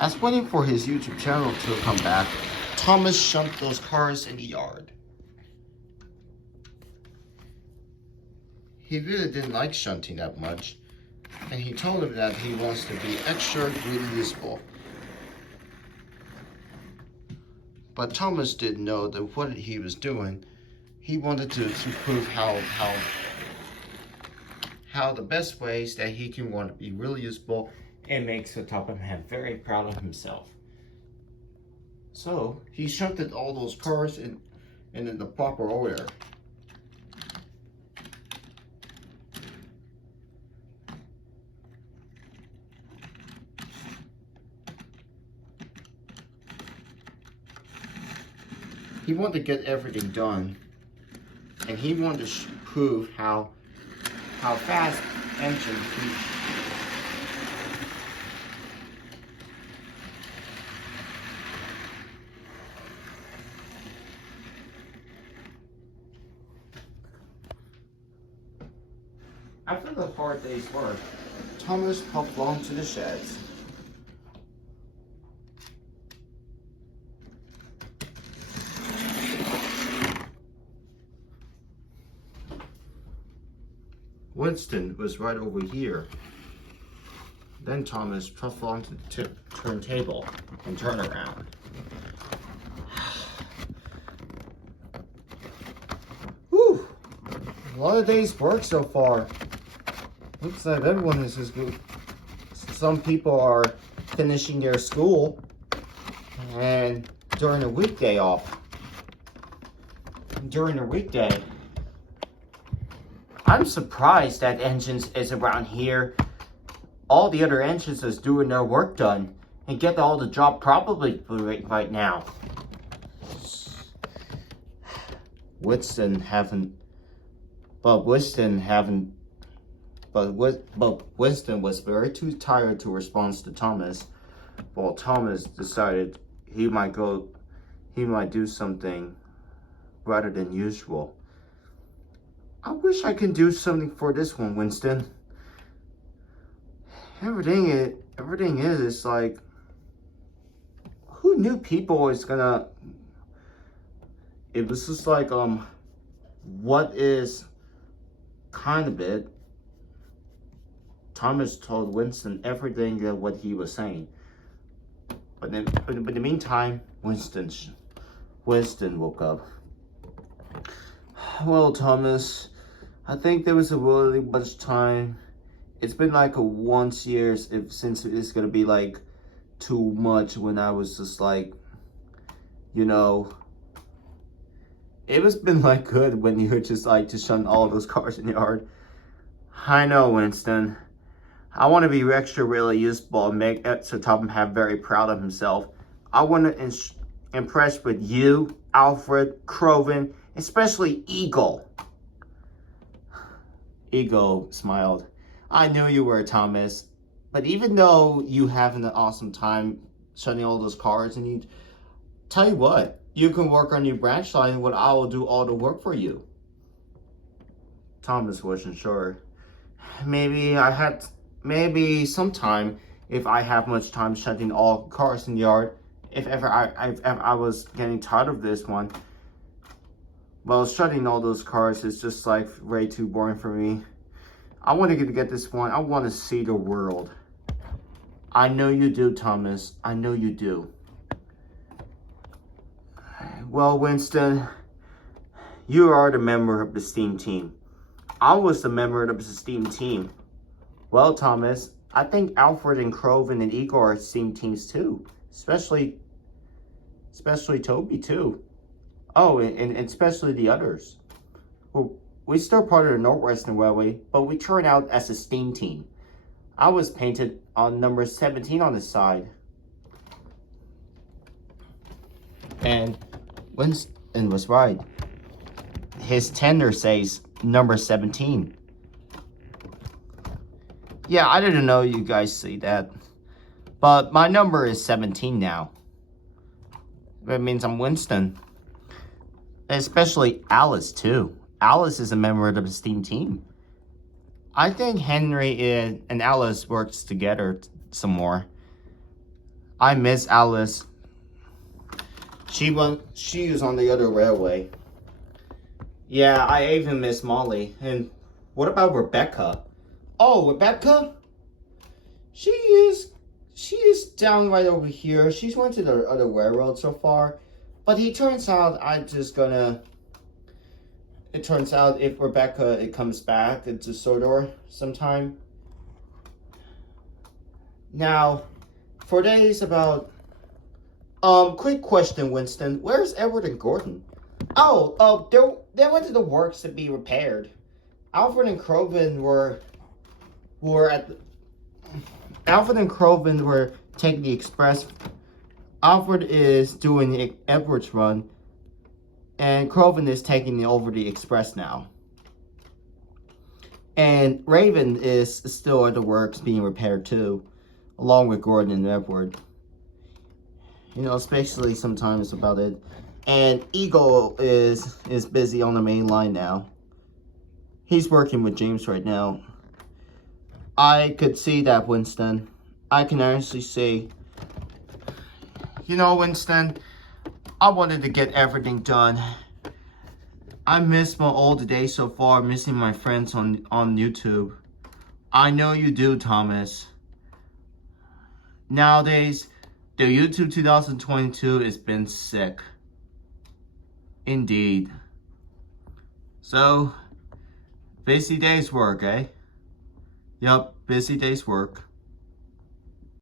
As waiting for his YouTube channel to come back, Thomas shunted those cars in the yard. He really didn't like shunting that much, and he told him that he wants to be extra really useful. But Thomas didn't know that what he was doing. He wanted to prove how the best ways that he can want to be really useful and makes the top of him very proud of himself. So he shunted all those cars in the proper order. He wanted to get everything done, and he wanted to prove how fast engine can. After the hard day's work, Thomas helped along to the sheds. Winston was right over here. Then Thomas truffled onto the turntable and turned around. Whew! A lot of days' work so far. Looks like everyone is as good. Some people are finishing their school and during a weekday off. During a weekday, I'm surprised that engines is around here. All the other engines is doing their work done and get all the job probably right now. Winston was very too tired to respond to Thomas. While Thomas decided he might do something rather than usual. I wish I could do something for this one, Winston. Everything is like, who knew people is gonna, it was just like, what is kind of it. Thomas told Winston everything that what he was saying. But in the meantime, Winston woke up. Well, Thomas, I think there was a really much time. It's been like a once years since it's gonna be like too much when I was just like, you know, it was been like good when you were just like to shun all those cars in the yard. I know, Winston. I want to be extra really useful and make so Tom have very proud of himself. I want to impress with you, Alfred, Croven, especially Eagle. Eagle smiled. I knew you were, Thomas. But even though you having an awesome time shunting all those cars, and you tell you what, you can work on your branch line when I will do all the work for you. Thomas wasn't sure. Maybe sometime if I have much time shunting all cars in the yard, if ever I was getting tired of this one. Well, shunting all those cars is just like way too boring for me. I want to get this one. I want to see the world. I know you do, Thomas. I know you do. Well, Winston, you are the member of the STEAM team. I was the member of the STEAM team. Well, Thomas, I think Alfred and Croven and Igor are STEAM teams too. Especially Toby too. Oh, and especially the others. Well, we're still part of the Northwestern Railway, but we turned out as a STEAM team. I was painted on number 17 on the side. And Winston was right. His tender says number 17. Yeah, I didn't know you guys see that. But my number is 17 now. That means I'm Winston. Especially Alice, too. Alice is a member of the STEAM team. I think Henry and Alice works together some more. I miss Alice. She was on the other railway. Yeah, I even miss Molly. And what about Rebecca? Oh, Rebecca? She is down right over here. She's went to the other railroad so far. But it turns out if Rebecca comes back to Sodor sometime. Now, for days about quick question, Winston. Where's Edward and Gordon? Oh, they went to the works to be repaired. Alfred and Crovin were taking the express. Alfred is doing the Edwards run, and Crovin is taking over the express now. And Raven is still at the works being repaired too, along with Gordon and Edward. You know, especially sometimes about it. And Eagle is busy on the main line now. He's working with James right now. I could see that, Winston. I can actually see. You know, Winston, I wanted to get everything done. I miss my old days so far, missing my friends on YouTube. I know you do, Thomas. Nowadays, the YouTube 2022 has been sick. Indeed. So, busy day's work, eh? Yup, busy day's work.